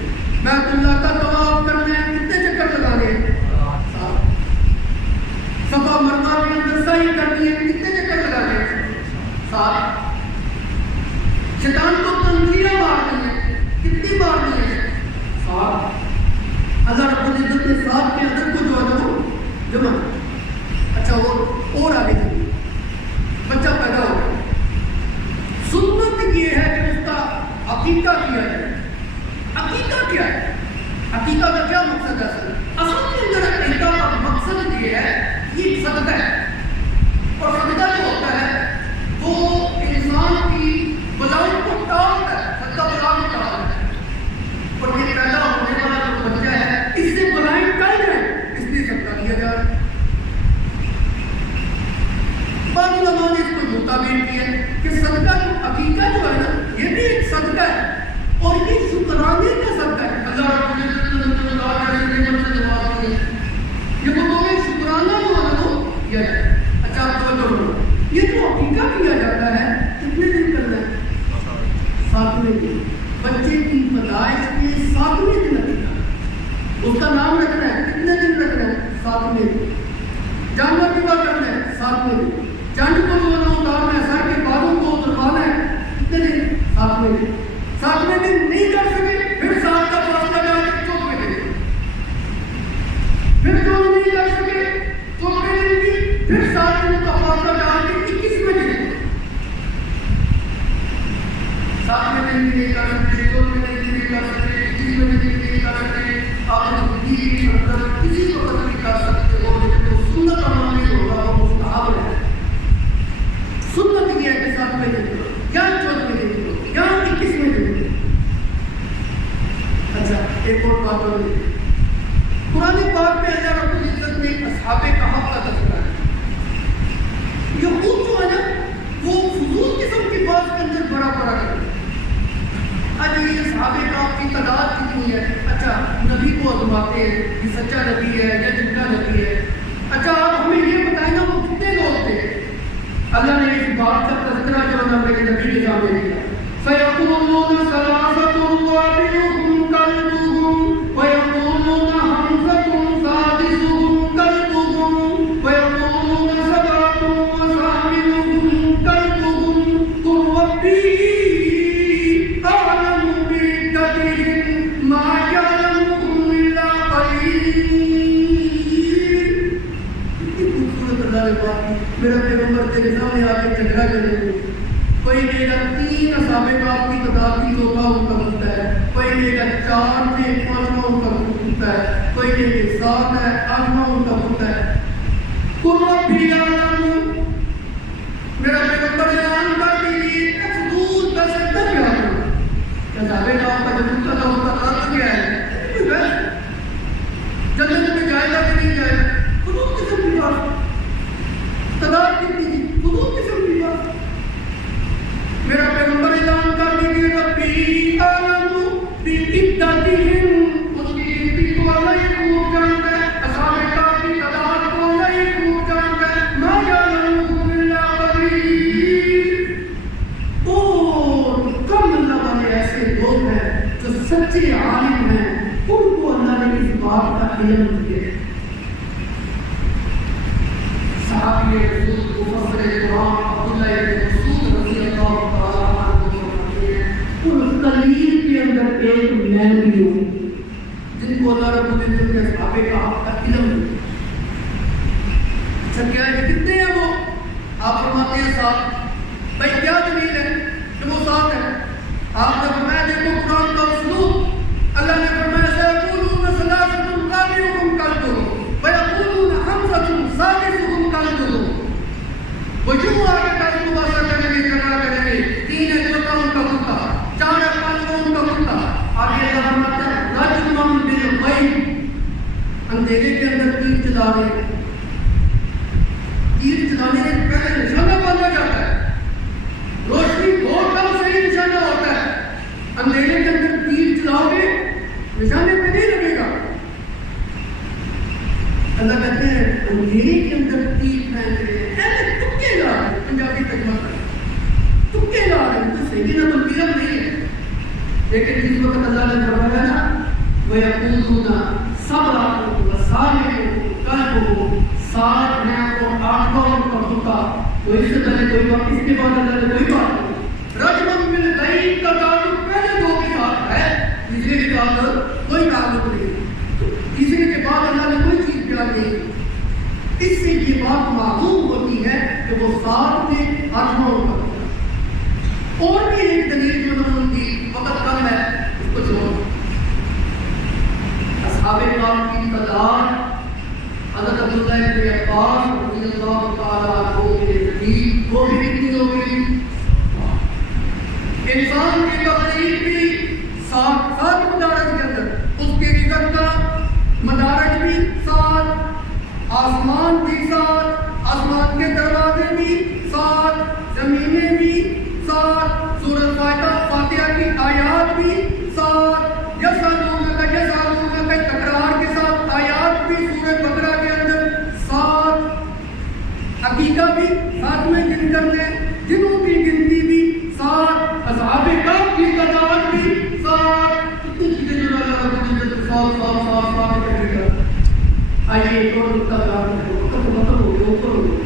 بیت اللہ کا طواف کرنا ہے، کتنے چکر لگانے ہیں؟ 7. صفا مروا کے اندر سعی کرنی ہے، کتنے چکر لگانے ہیں؟ 7. شیطان کو تنزیہ مارنی ہے، کتنی مارنی ہے؟ 7. اللہ رب العزت نے 7 کے عدد کو جو ہے وہ جمع. اچھا اور آگے چلیے، بچہ پیدا ہو گیا. سنت یہ ہے کہ اس کا عقیقہ کیا جائے. عقیقہ کیا ہے؟ عقیقہ کا کیا مقصد ہے؟ اصل کے اندر عقیقہ کا مقصد یہ ہے، یہ صدقہ ہے. اور صدقہ جو ہوتا ہے وہ انسان کی بلائی کو ٹالتا ہے. صدقہ بلا کو ٹالتا ہے. اور یہ پیدا ہونے والا جو بچہ ہے اس سے بلائیں ٹل جائے، اس لیے صدقہ کیا جا رہا ہے. بعض علماء نے اس کو یہ تعبیر کی ہے کہ صدقہ جو عقیقہ جو ہے نا یہ بھی ایک صدقہ ہے، اور یہ شکرانے کا صدقہ ہے. اللہ رب العزت نے نعمت سے نواز دی ہے، یہ بطور شکرانہ جو ہے وہ کیا جائے. اچھا آپ توجہ کرو، یہ جو عقیقہ کیا جاتا ہے کتنے دن کرنا ہے؟ 7ویں دن. بچے کی پیدائش کے 7ویں دن عقیقہ. اس کا نام رکھنا ہے، کتنے دن رکھنا ہے؟ 7ویں دن. جانور ذبح کرنا ہے 7ویں دن. چاند کو جو ہے اتارنا ہے، سر کے بالوں کو اتروانا ہے، کتنے دن؟ 7ویں دن. 7ویں دن نہیں کر سکے پھر 7 کا فاصلہ ڈال کے 4ویں دن. پھر جو نہیں کر سکے 4ویں دن بھی پھر 7 دن کا فاصلہ ڈال کے 21ویں دن. 7ویں دن بھی نہیں کر سکتے، 4ویں دن بھی نہیں کر سکتے، 21ویں دن بھی نہیں کر سکتے. آپ زندگی اندر کسی وقت نہیں کر سکتے ہو، لیکن وہ سنت عمل نہیں ہوگا، وہ مستحب ہے. سنت یہ ہے کہ 7ویں دن یا 14ویں دن یا 21ویں دن. اچھا ایک اور بات اور قرآن پاک میں اللہ رب العزت نے اصحاب کہف کا تذکرہ ہے. یہود جو ہے نا وہ فضول قسم کی بات کے اندر بڑا کرتے ہیں. آج یہ اصحاب کہف کی تعداد کتنی ہے؟ اچھا نبی کو آزماتے ہیں کہ سچا نبی ہے یا جھوٹا نبی ہے. اچھا آپ ہمیں یہ بتائیں نا وہ کتنے لوگ تھے؟ اللہ نے اس بات کا تذکرہ جو ہے میرے نبی کے سامنے دیا. فَيَقُولُونَ ثَلَاثَةٌ رَابِعُهُمْ كَلْبُهُمْ ربی اعلم بعدتہم ما یعلمہم الا قلیل. کتنی خوبصورت اللہ نے بات کی. میرا پیغمبر تیرے سامنے آ کے جھگڑا کرنے کو کوئی کہے گا 3 اصحاب کہف کی تعداد کی توبہ ان کا ہوتا ہے, کوئی کہے گا 4 سے 5 ان کا ہوتا ہے, کوئی کہے گا 7 ہے 8 ان کا ہوتا ہے. قل ربی اعلم, میرا پیغمبر اعلان کر دیجیے حدود کا سکتا کیا ہے. اصحاب کہف کا جو ہوتا تھا اس کا تعلق کیا ہے؟ جنت میں جائے گا کہ نہیں جائے گا, حدود قسم کی بات. تعداد کتنی تھی, حدود قسم کی بات. میرا پیغمبر اعلان کر دیجیے ربی اعلم بعدتہم, اس کی گنتی کو اللہ ہی خوب جانتا ہے, اصحاب کہف کی تعداد کو اللہ ہی خوب جانتا ہے. ما یعلمہم الا قلیل. اور کم اللہ والے ایسے لوگ ہیں جو سچے عالم ہیں, ان کو اللہ نے اس بات کا علم دیا. صحابی رسول مفسر قرآن عبداللہ ابن مسعود رضی اللہ تعالیٰ عنہ فرماتے ہیں, ان قلیل کے اندر ایک میں بھی ہوں جن کو اللہ رب العزت نے اصحاب کہف کا علم دیا. اچھا کیا ہے, کتنے ہیں وہ؟ آپ فرماتے ہیں 7. بھائی کیا دلیل ہے کہ وہ 7 ہیں؟ آپ نے فرمایا دیکھو قرآن کا اسلوب. اللہ نے فرمایا سیقولون ثلاثۃ رابعہم کلبہم ویقولون خمسۃ سادسہم کلبہم. وہ یوں آگے کا خلاصہ کریں گے, کرا کریں گے 3 ہے چوتھا ان کا کتا, 4 ہے پانچواں ان کا کتا. آگے اللہ فرماتا ہے رجما بالغیب, اندھیرے کے اندر تیر چلا رہے ہیں. تیر چلانے سے پہلے نشانہ باندھا جاتا ہے, روشنی بہت کم صحیح نشانہ ہوتا ہے. اندھیرے کے اندر تیر چلاؤ گے نشانے پہ نہیں لگے گا. اللہ کہتے ہیں اندھیرے کے اندر تیر پھینک رہے ہیں, ایسے تکے لا رہے ہیں. پنجابی ترجمہ کریں, تکے لا رہے ہیں, تو صحیح نہ تلقیہ نہیں ہے. لیکن جس وقت اللہ نے فرمایا نا وَيَقُولُونَ صَبْرَةٌ وَصَالِحٌ قَلْبُهُ, 7 ہیں اور 8 ان کا ہوتا. تو اس سے پہلے کوئی بات, اس کے بعد اللہ نے کوئی بات نہیں. رجمًا بالغیب کا تعلق پہلے 2 کے ساتھ ہے, تیسرے کے ساتھ کوئی تعلق نہیں. تیسرے کے بعد اللہ نے کوئی چیز بیان نہیں کی. اس سے یہ بات معلوم ہوتی ہے کہ وہ 7 سے 8 ان کا ہوتا. اور بھی ایک دلیل جو انہوں نے دی, وقت کم ہے اس کو چھوڑ. اصحاب کہف کی تعداد حضرت عبداللہ ابن عباس رضی اللہ تعالیٰ عنہ کے نزدیک وہ بھی کتنی ہو گئی. انسان کی تقریب بھی 7 مدارج کے اندر, اس کے رزق کا مدارج بھی 7, آسمان بھی 7, آسمان کے دروازے بھی 7, زمینیں بھی 7, سورۃ فاتحہ کی آیات بھی 7, یسألونک تکرار کے ساتھ آیات بھی سورۃ بقرہ کے اندر 7, عقیدہ بھی 7 میں گن کر لیں, جنوں کی گنتی بھی 7, اصحاب کہف کی تعداد بھی 7. کتنی چیزیں جو اللہ رب العزت 7 کرے گا. آئیے ایک اور نقطہ بیان کریں, وقت ختم ہو گیا, اوپر ہو گیا.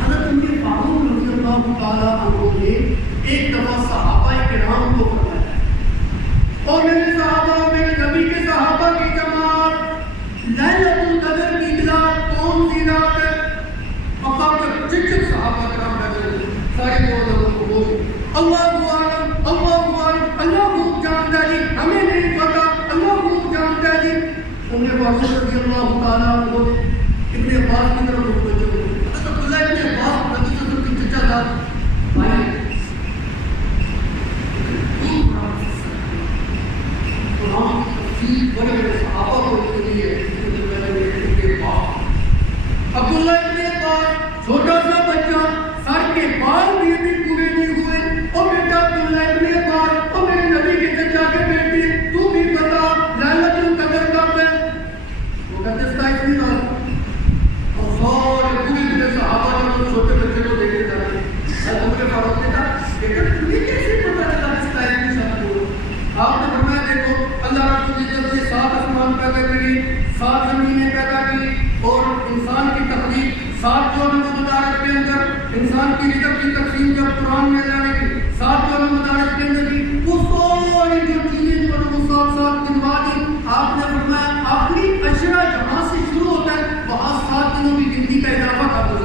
حضرت عمر فاروق رضی اللہ تعالیٰ عنہ نے ایک دفعہ صحابہ کرام کو فرمایا, اور میرے صحابہ, میرے نبی کے صحابہ کی جماعت, لیلۃ القدر کی رات کون سی رات ہے؟ مقام پر چچک صحابہ کرام بیٹھے ہوئے, سارے لوگوں کو بولے اللہ اعلم, اللہ اعلم, اللہ خوب جانتا ہے جی, ہمیں نہیں پتا, اللہ خوب جانتا ہے جی. عمر فاروق رضی اللہ تعالیٰ عنہ ابن عباس کی طرف متوجہ ہوئے. حضرت عبداللہ ابن عباس رضی اللہ عنہ کی چچا ذات بھائی قرآن کی بڑے بڑے صحابہ کو کے لیے عبداللہ ابن عباس چھوٹا سا بچہ, سر کے بال بھی ابھی پورے نہیں ہوئے, اور بیٹا عبداللہ ابن عباس, اور میرے نبی کے چچا کے بیٹے, تو بھی بتا لیلۃ القدر کب ہے؟ وہ کہتے 27 رات. اور مدارس کے اندر انسان کی رزق کی تقسیم جب قرآن میں اللہ نے کی، 7 جو مدارس کے اندر کی، وہ ساری جو چیزیں جو وہ ساتھ ساتھ گنوا دی. آپ نے فرمایا آخری عشرہ جہاں سے شروع ہوتا ہے وہاں 7 دنوں کی گنتی کا اضافہ کر دو.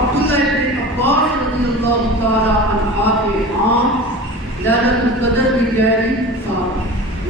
عبداللہ ابن عباس رضی اللہ تعالی عنہ کے عام ليلۃ القدر کی گہری ساتھ.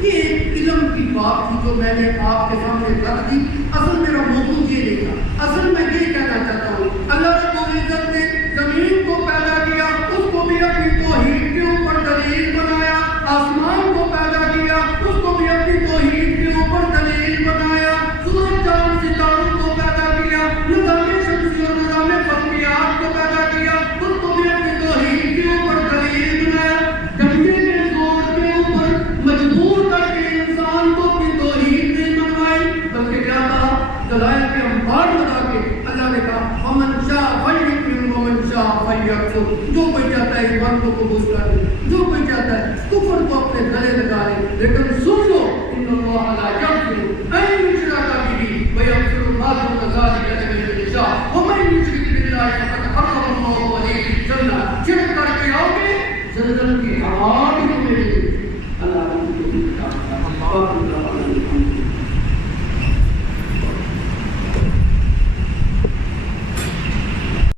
یہ ایک علم کی بات تھی جو میں نے آپ کے سامنے رکھ دی. اصل میرا موضوع یہ نہیں تھا. اصل میں یہ کہنا چاہتا ہوں اللہ رب العزت نے زمین کو پیدا کیا، اس کو بھی اپنی توحید کے اوپر دلیل بنایا. آسمان کو پیدا کیا، اس کو بھی اپنی توحید کے اوپر دلیل بنایا. سورج چاند ستاروں کو پیدا کیا، نظام شمسی اور نظام فلکیات کو پیدا کیا، اس کو بھی اپنی توحید کے اوپر دلیل بنایا. ڈنڈے کے زور کے اوپر مجبور کر کے انسان کو اپنی توحید نہیں منوائی، بلکہ کیا کہا؟ دلائل کے انبار لگا کے اللہ نے کہا ومن شاء فلیؤمن ومن شاء فلیکفر. جو کوئی چاہتا ہے ایمان کو قبول کر لے، جو کوئی چاہتا ہے کفر کو اپنے گلے لگا لے. لیکن سن لو ان اللہ لا یغفر ان یشرک به ویغفر ما دون ذلک لمن یشاء ومن یشرک باللہ فقد حرم اللہ علیہ الجنہ. شرک کر کے آؤ گے زلزلے کی آواز